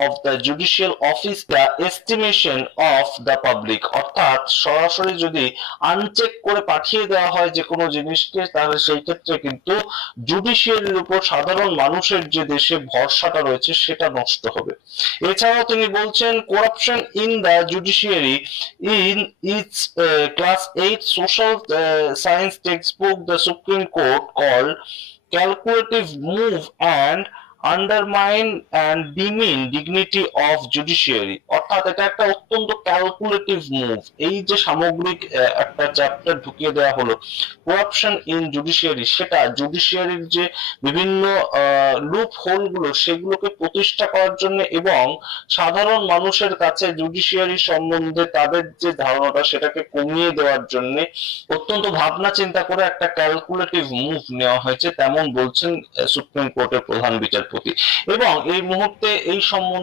of the judicial office the estimation of the public, অর্থাৎ সরাসরি যদি আনচেক করে পাঠিয়ে দেওয়া হয় যে কোনো জিনিসকে, তাহলে সেই ক্ষেত্রে কিন্তু জুডিশিয়ারির উপর সাধারণ মানুষের যে দেশে ভরসাটা রয়েছে সেটা নষ্ট হবে। এছাড়াও তিনি বলছেন corruption in the judiciary in it's class 8 social science text book the supreme court call calculative move and undermine and demean dignity of judiciary, অর্থাৎ এটা একটা অত্যন্ত ক্যালকুলেটিভ মুভ। এই যে সামগ্রিক একটা চ্যাপ্টার ঢুকিয়ে দেওয়া হলো করাপশন ইন জুডিশিয়ারি, সেটা জুডিশিয়ারির যে বিভিন্ন লুপ হোল গুলো সেগুলোকে প্রতিষ্ঠা করার জন্য এবং সাধারণ মানুষের কাছে জুডিশিয়ারি সম্বন্ধে তাদের যে ধারণাটা সেটাকে কমিয়ে দেওয়ার জন্য অত্যন্ত ভাবনা চিন্তা করে একটা ক্যালকুলেটিভ মুভ নেওয়া হয়েছে, তেমন বলছেন সুপ্রিম কোর্টের প্রধান বিচারপতি। এবং এই মুহূর্তে এই সম্বন্ধে